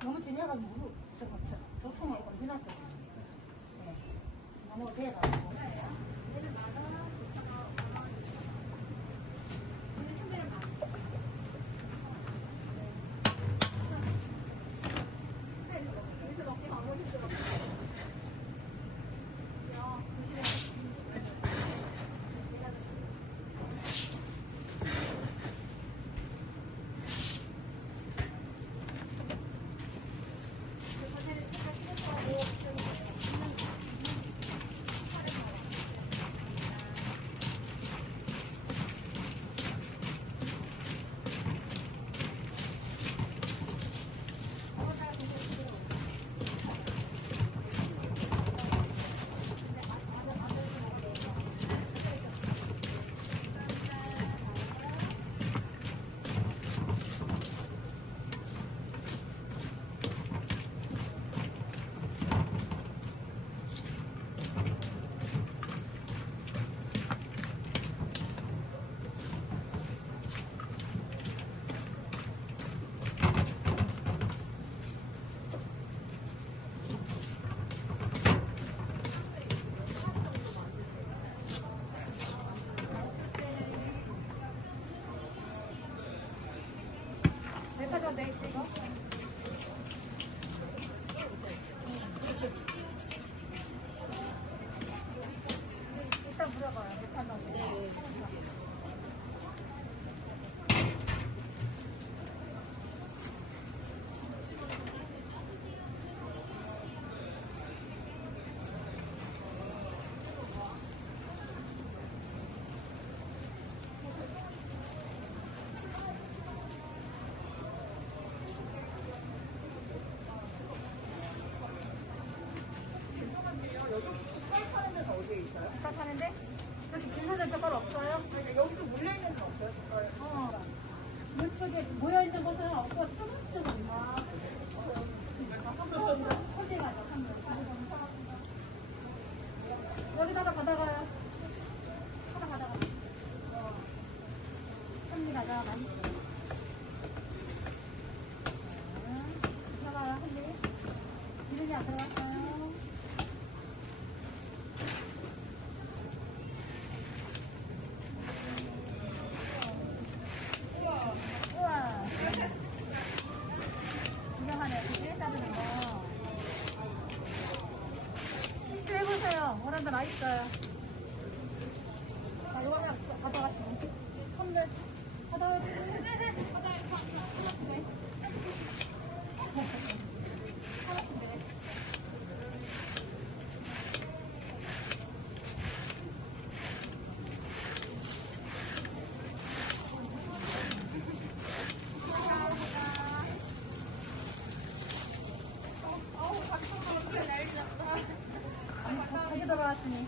너무 진해가지고 조통을 건지났어요. 네. 너무 대가지고. 일단 물어봐요. 네. 쌀 파는 데는 어디에 있어요? 쌀 파는데? 여기 김사장 젓갈 없어요? 여기도 물려있는 건 없어요? 젓갈. 물속에 모여있는 것은 없고 초록색은 있나? 소재가죠, 여기다가 받아가요. 하나 받아가. 현미 가자, 많이. 들어가요, 현미. 기름이 안 들어갔어요. 우와. 유명하네, 그지? 따뜻한 거. 테스트 해보세요. 오란다 맛있어요. 자, 이거 하나 가져갔어. 선물. 가져가야 돼. 다시 돌아왔으니.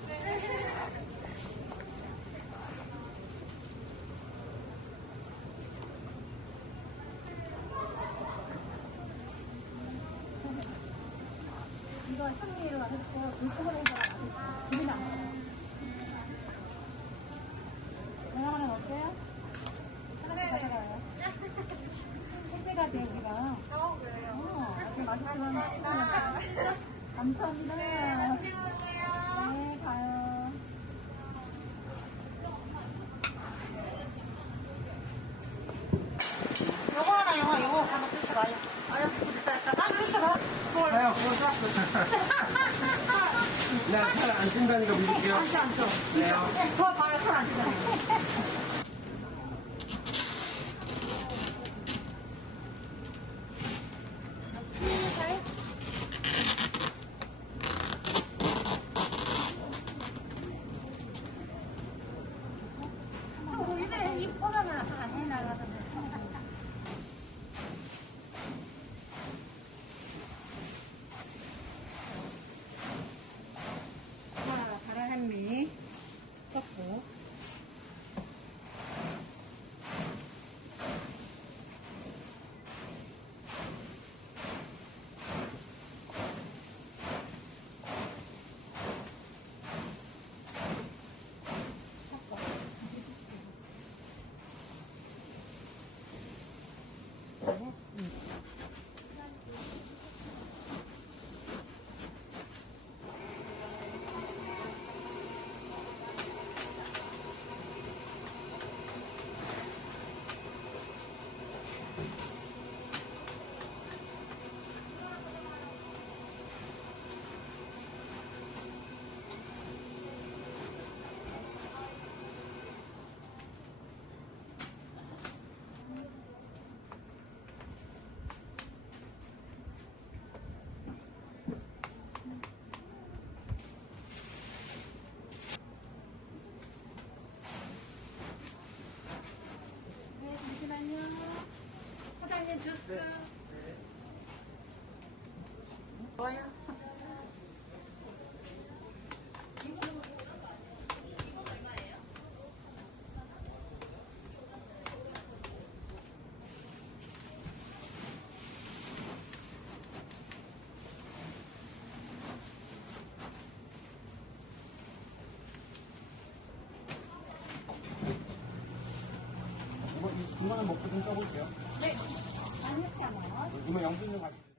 이거 현미로 맛있고 물통으로 해서 맛있고 기분이 안 나요. 영양은 어때요? 하나씩 가져가요. 택배가 돼 우리가. 그래요? 아주 맛있지만 감사합니다. 네, 가요. 요거 하나, 요거 한번 드셔봐요. 아유, 일단 드셔봐. 아유, 그거 내가 살안 찐다니까 믿을게요. 앉죠. 네요. 더 봐요, 살안 찌잖아요. 우리는 이 포장을 안 해나가던데. 자, 가라 현미 섞고 이거는 먹고 좀 써볼게요. 네. 안 이렇게 하나요? 이거 영분 좀 같이.